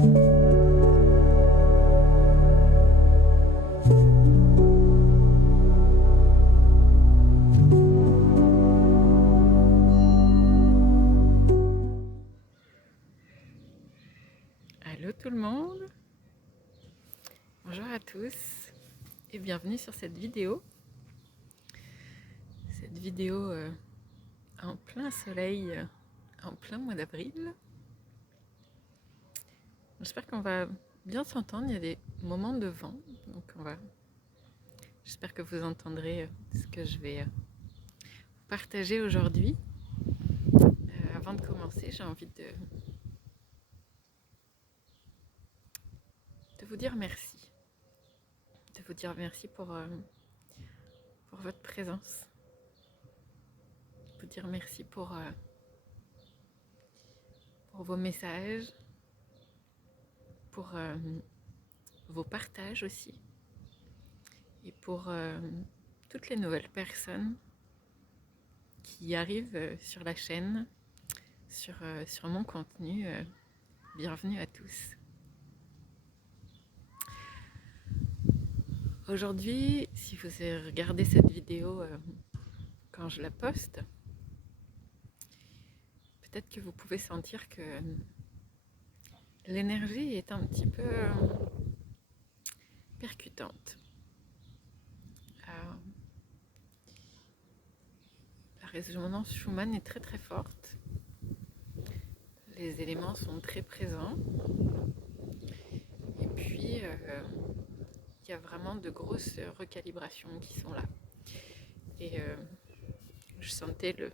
Allô tout le monde, bonjour à tous et bienvenue sur cette vidéo. En plein soleil, en plein mois d'avril. J'espère qu'on va bien s'entendre, il y a des moments de vent, donc j'espère que vous entendrez ce que je vais partager aujourd'hui. Avant de commencer, j'ai envie de vous dire merci. De vous dire merci pour votre présence. De vous dire merci pour vos messages, pour vos partages aussi, et pour toutes les nouvelles personnes qui arrivent sur la chaîne, sur mon contenu. Bienvenue à tous. Aujourd'hui, si vous regardez cette vidéo quand je la poste, peut-être que vous pouvez sentir que l'énergie est un petit peu percutante. La résonance Schumann est très très forte. Les éléments sont très présents. Et puis, il y a vraiment de grosses recalibrations qui sont là. Et je sentais le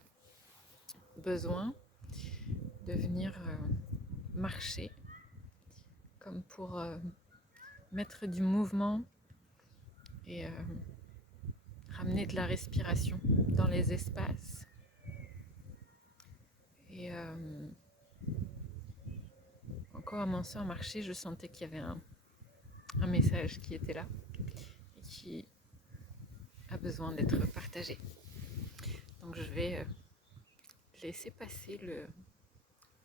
besoin de venir marcher comme pour mettre du mouvement et ramener de la respiration dans les espaces. Et en commençant à marcher, je sentais qu'il y avait un message qui était là et qui a besoin d'être partagé. Donc je vais laisser passer le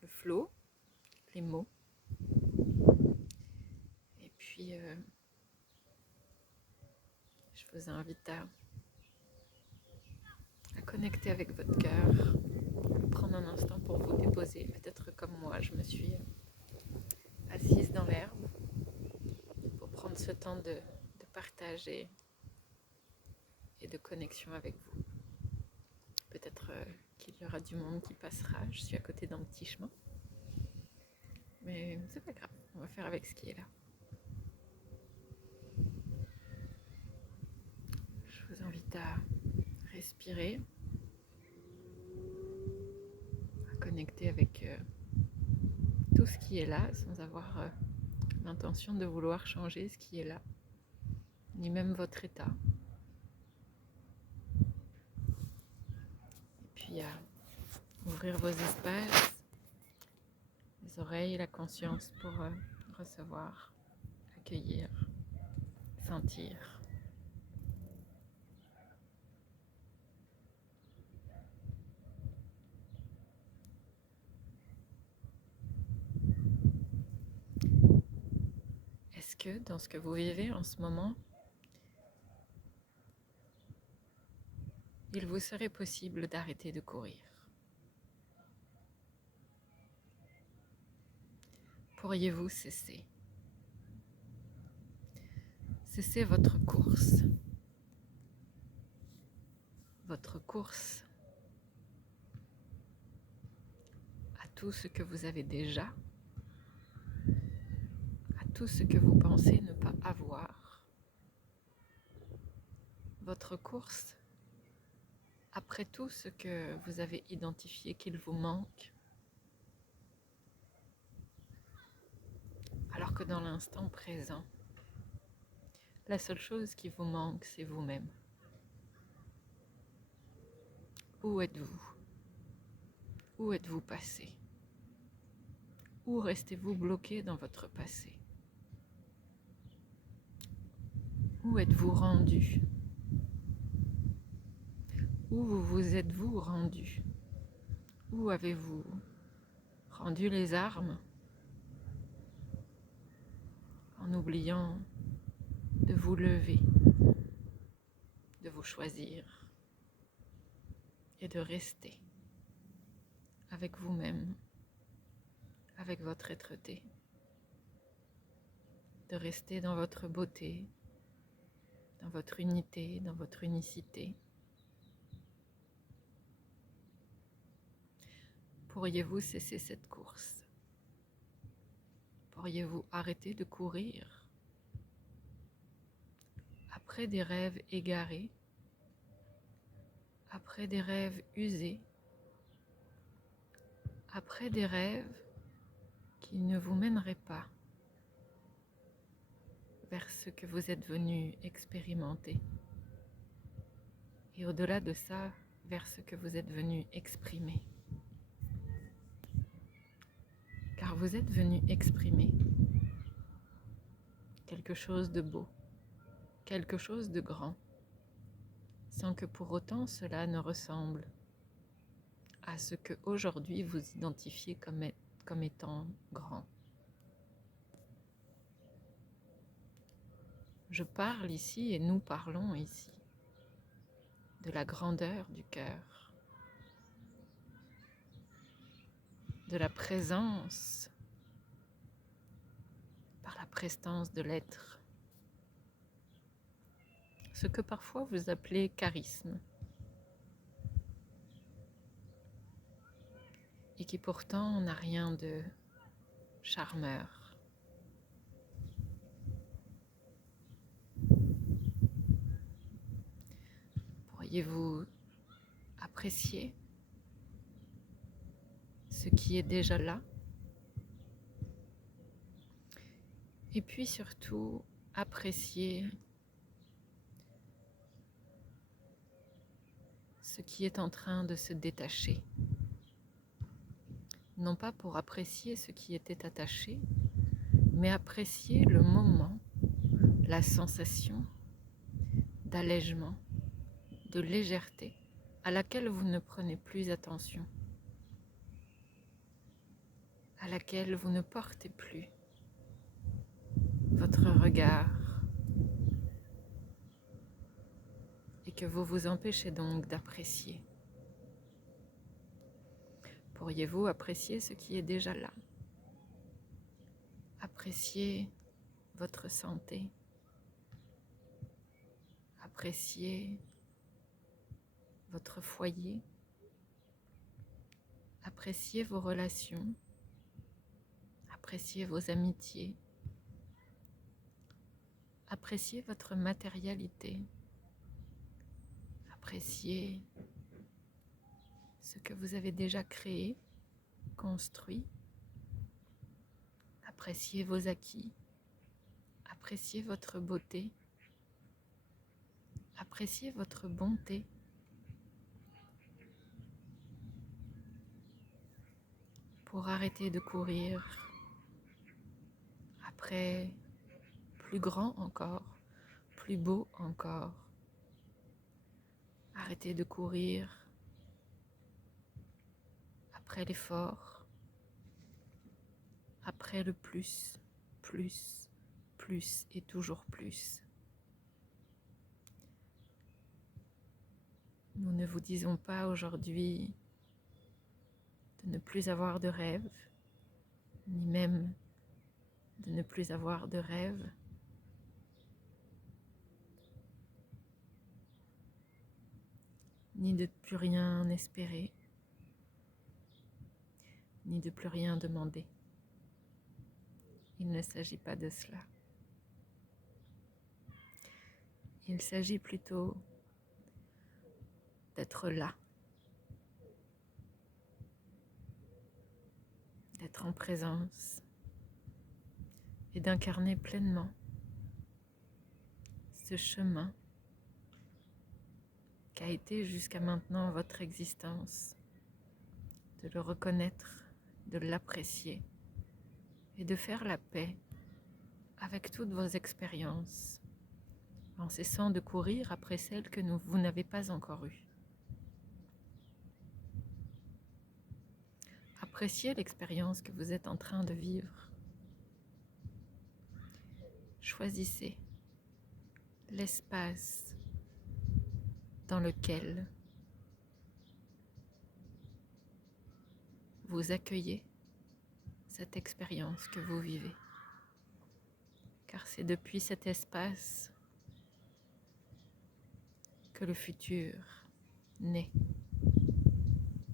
flow, les mots. Et puis je vous invite à connecter avec votre cœur, prendre un instant pour vous déposer. Peut-être comme moi, je me suis assise dans l'herbe pour prendre ce temps de partage et de connexion avec vous. Peut-être qu'il y aura du monde qui passera. Je suis à côté d'un petit chemin. Mais c'est pas grave, on va faire avec ce qui est là. Je vous invite à respirer, à connecter avec tout ce qui est là sans avoir l'intention de vouloir changer ce qui est là, ni même votre état. Et puis à ouvrir vos espaces, les oreilles, la conscience pour recevoir, accueillir, sentir. Est-ce que dans ce que vous vivez en ce moment, il vous serait possible d'arrêter de courir? Pourriez-vous cesser? Cessez votre course. Votre course à tout ce que vous avez déjà, à tout ce que vous pensez ne pas avoir. Votre course après tout ce que vous avez identifié qu'il vous manque, alors que dans l'instant présent, la seule chose qui vous manque, c'est vous-même. Où êtes-vous? Où êtes-vous passé? Où restez-vous bloqué dans votre passé? Où êtes-vous rendu? Où vous êtes-vous rendu? Où avez-vous rendu les armes en oubliant de vous lever, de vous choisir et de rester avec vous-même, avec votre êtreté, de rester dans votre beauté, dans votre unité, dans votre unicité. Pourriez-vous cesser cette course? Pourriez-vous arrêter de courir après des rêves égarés, après des rêves usés, après des rêves qui ne vous mèneraient pas vers ce que vous êtes venu expérimenter, et au-delà de ça, vers ce que vous êtes venu exprimer. Car vous êtes venu exprimer quelque chose de beau, quelque chose de grand, sans que pour autant cela ne ressemble à ce que aujourd'hui vous identifiez comme étant grand. Je parle ici et nous parlons ici de la grandeur du cœur, de la présence par la prestance de l'être, ce que parfois vous appelez charisme, et qui pourtant n'a rien de charmeur. Pourriez-vous apprécier ce qui est déjà là, et puis surtout apprécier ce qui est en train de se détacher, non pas pour apprécier ce qui était attaché, mais apprécier le moment, la sensation d'allègement, de légèreté à laquelle vous ne prenez plus attention, à laquelle vous ne portez plus votre regard, et que vous vous empêchez donc d'apprécier. Pourriez-vous apprécier ce qui est déjà là? Apprécier votre santé, apprécier votre foyer, apprécier vos relations, apprécier vos amitiés, apprécier votre matérialité, apprécier ce que vous avez déjà créé, construit, apprécier vos acquis, apprécier votre beauté, apprécier votre bonté. Pour arrêter de courir après plus grand encore, plus beau encore. Arrêter de courir après l'effort, après le plus, plus, plus et toujours plus. Nous ne vous disons pas aujourd'hui de ne plus avoir de rêve, ni même de ne plus avoir de rêve. Ni de plus rien espérer, ni de plus rien demander. Il ne s'agit pas de cela. Il s'agit plutôt d'être là, d'être en présence et d'incarner pleinement ce chemin qu'a été jusqu'à maintenant votre existence, de le reconnaître, de l'apprécier et de faire la paix avec toutes vos expériences, en cessant de courir après celles que vous n'avez pas encore eues. Appréciez l'expérience que vous êtes en train de vivre choisissez l'espace dans lequel vous accueillez cette expérience que vous vivez. Car c'est depuis cet espace que le futur naît.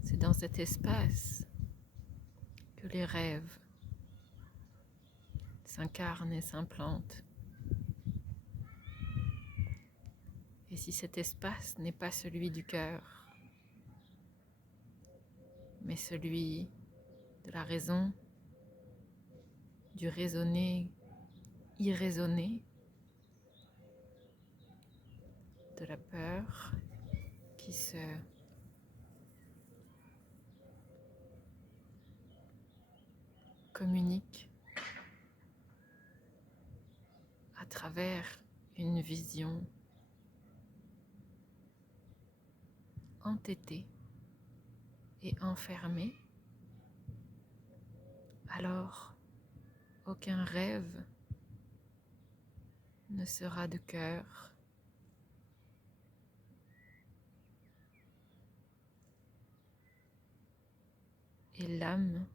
C'est dans cet espace que les rêves s'incarnent et s'implantent. Et si cet espace n'est pas celui du cœur, mais celui de la raison, du raisonné, irraisonné, de la peur qui se communique à travers une vision entêtée et enfermée, alors aucun rêve ne sera de cœur. Et l'âme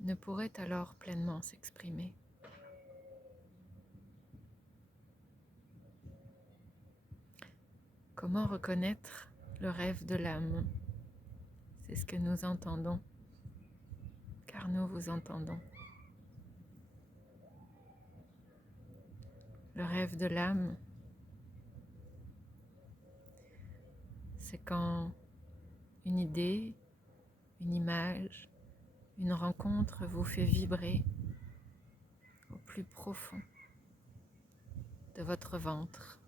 ne pourrait alors pleinement s'exprimer. Comment reconnaître le rêve de l'âme? C'est ce que nous entendons, car nous vous entendons. Le rêve de l'âme, c'est quand une idée, une image, une rencontre vous fait vibrer au plus profond de votre ventre,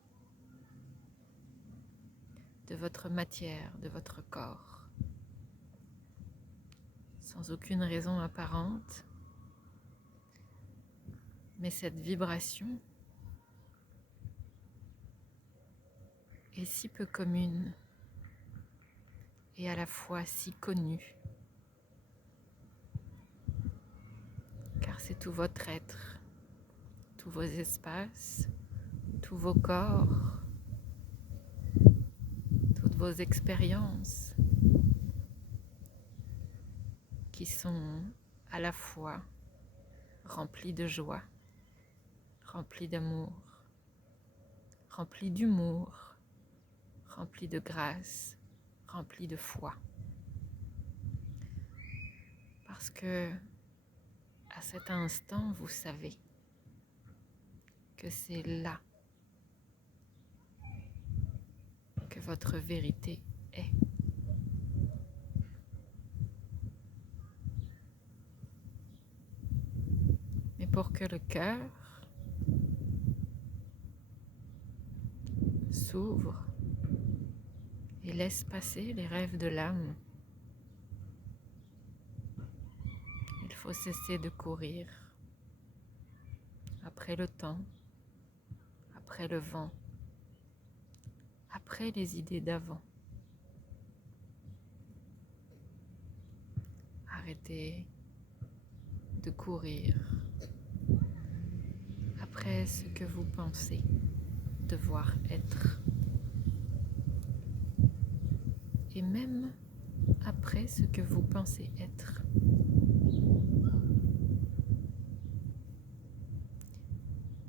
de votre matière, de votre corps, sans aucune raison apparente, mais cette vibration est si peu commune et à la fois si connue, car c'est tout votre être, tous vos espaces, tous vos corps, toutes vos expériences qui sont à la fois remplies de joie, remplies d'amour, remplies d'humour, remplies de grâce, remplies de foi. Parce que à cet instant, vous savez que c'est là que votre vérité est. Mais pour que le cœur s'ouvre et laisse passer les rêves de l'âme, il faut cesser de courir après le temps, après le vent, après les idées d'avant. Arrêtez de courir après ce que vous pensez devoir être. Et même après ce que vous pensez être.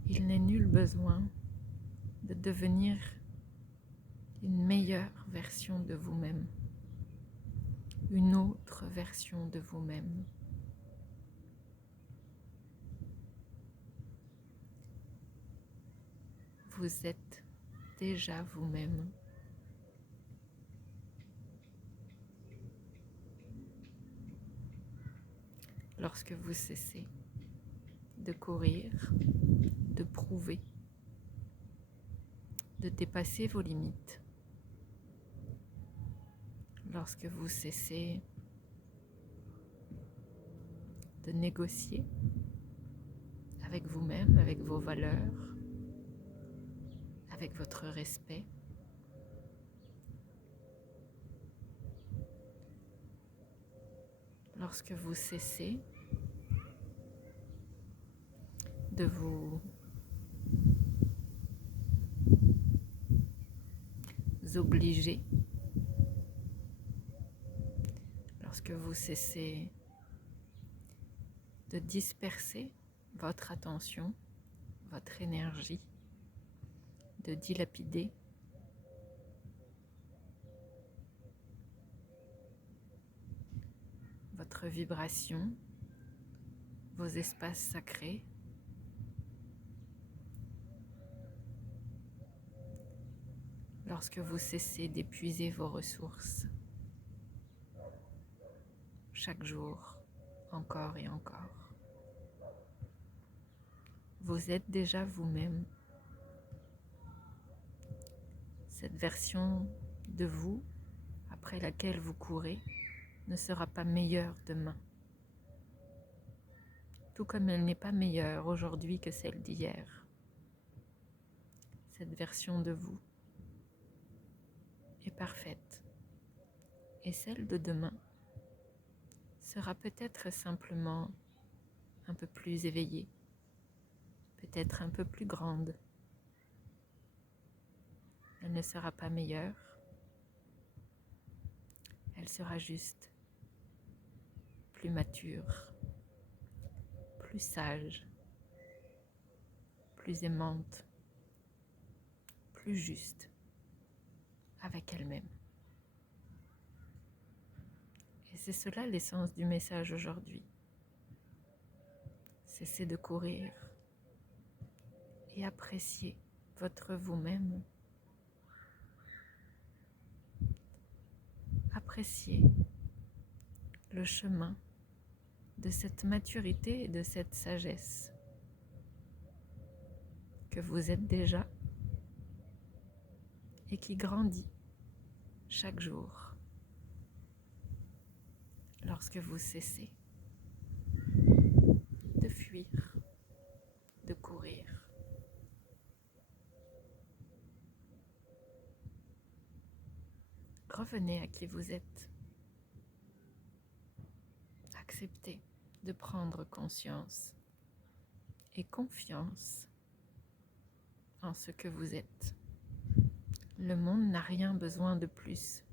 Il n'est nul besoin de devenir une meilleure version de vous-même, une autre version de vous-même. Vous êtes déjà vous-même. Lorsque vous cessez de courir, de prouver, de dépasser vos limites, lorsque vous cessez de négocier avec vous-même, avec vos valeurs, avec votre respect, lorsque vous cessez de vous obliger, lorsque vous cessez de disperser votre attention, votre énergie, de dilapider votre vibration, vos espaces sacrés, lorsque vous cessez d'épuiser vos ressources chaque jour, encore et encore. Vous êtes déjà vous-même. Cette version de vous après laquelle vous courez ne sera pas meilleure demain. Tout comme elle n'est pas meilleure aujourd'hui que celle d'hier. Cette version de vous est parfaite. Et celle de demain sera peut-être simplement un peu plus éveillée, peut-être un peu plus grande. Elle ne sera pas meilleure, elle sera juste plus mature, plus sage, plus aimante, plus juste avec elle-même. Et c'est cela l'essence du message aujourd'hui. Cessez de courir et appréciez votre vous-même. Appréciez le chemin de cette maturité et de cette sagesse que vous êtes déjà et qui grandit chaque jour lorsque vous cessez de fuir, de courir. Revenez à qui vous êtes. Acceptez de prendre conscience et confiance en ce que vous êtes. Le monde n'a rien besoin de plus,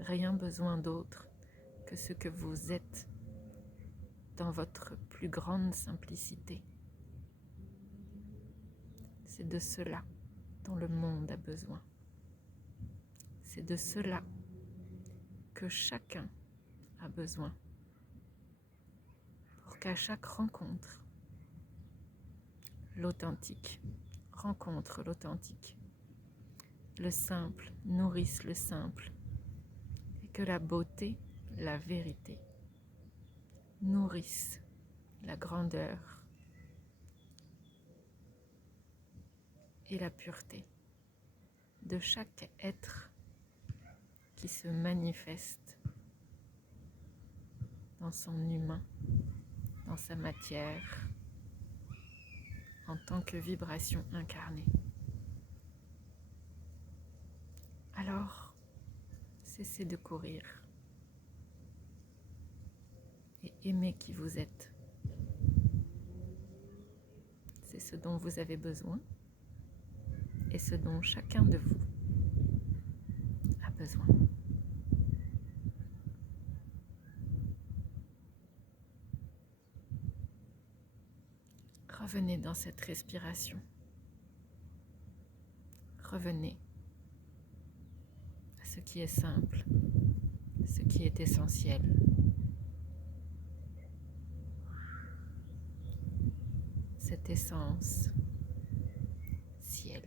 rien besoin d'autre que ce que vous êtes dans votre plus grande simplicité. C'est de cela dont le monde a besoin. C'est de cela que chacun a besoin pour qu'à chaque rencontre, l'authentique rencontre l'authentique. Le simple nourrisse le simple et que la beauté, la vérité, nourrissent la grandeur et la pureté de chaque être qui se manifeste dans son humain, dans sa matière, en tant que vibration incarnée. Alors, cessez de courir et aimez qui vous êtes. C'est ce dont vous avez besoin et ce dont chacun de vous a besoin. Revenez dans cette respiration. Revenez à ce qui est simple, ce qui est essentiel. Cette essence, ciel.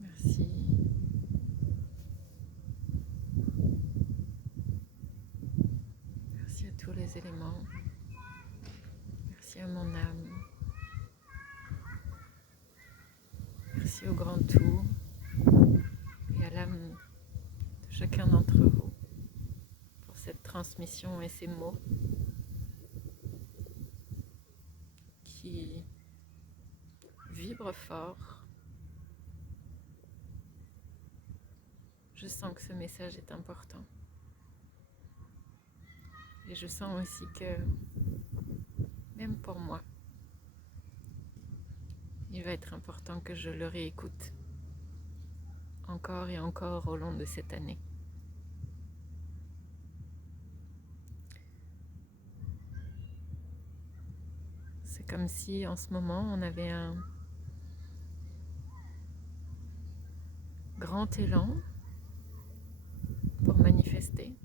Merci. Merci à tous les éléments. Merci à mon âme. Merci au grand tout et à l'âme de chacun d'entre vous pour cette transmission et ces mots qui vibrent fort. Je sens que ce message est important. Et je sens aussi que, même pour moi, il va être important que je le réécoute encore et encore au long de cette année. C'est comme si en ce moment on avait un grand élan pour manifester.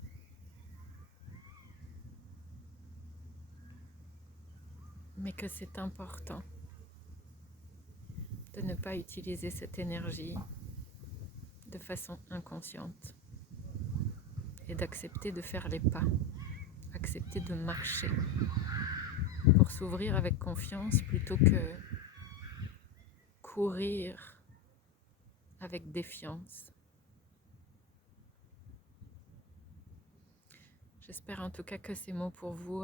Mais que c'est important de ne pas utiliser cette énergie de façon inconsciente et d'accepter de faire les pas, accepter de marcher pour s'ouvrir avec confiance plutôt que courir avec défiance. J'espère en tout cas que ces mots pour vous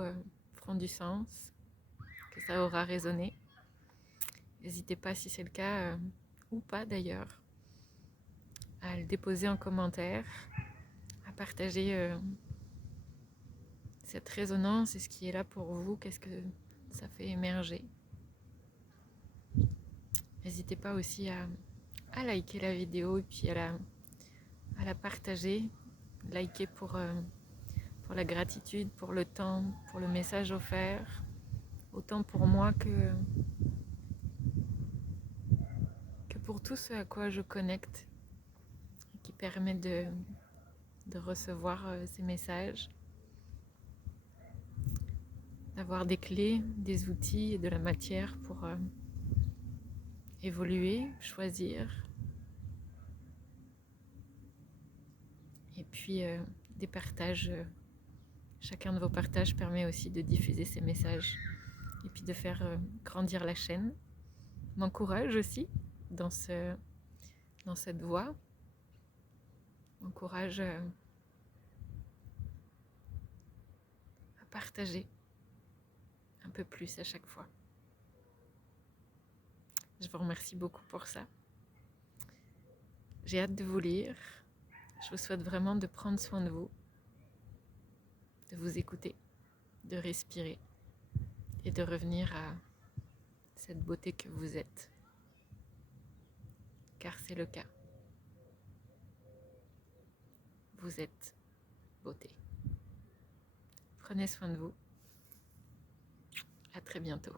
feront du sens, que ça aura résonné. N'hésitez pas, si c'est le cas, ou pas d'ailleurs, à le déposer en commentaire, à partager cette résonance et ce qui est là pour vous, qu'est-ce que ça fait émerger. N'hésitez pas aussi à liker la vidéo et puis à la partager. Liker pour la gratitude, pour le temps, pour le message offert, autant pour moi que pour tout ce à quoi je connecte et qui permet de recevoir ces messages, d'avoir des clés, des outils et de la matière pour évoluer, choisir. Et puis des partages, chacun de vos partages permet aussi de diffuser ces messages et puis de faire grandir la chaîne. M'encourage aussi dans cette voie. M'encourage à partager un peu plus à chaque fois. Je vous remercie beaucoup pour ça. J'ai hâte de vous lire. Je vous souhaite vraiment de prendre soin de vous, de vous écouter, de respirer et de revenir à cette beauté que vous êtes. Car c'est le cas. Vous êtes beauté. Prenez soin de vous. À très bientôt.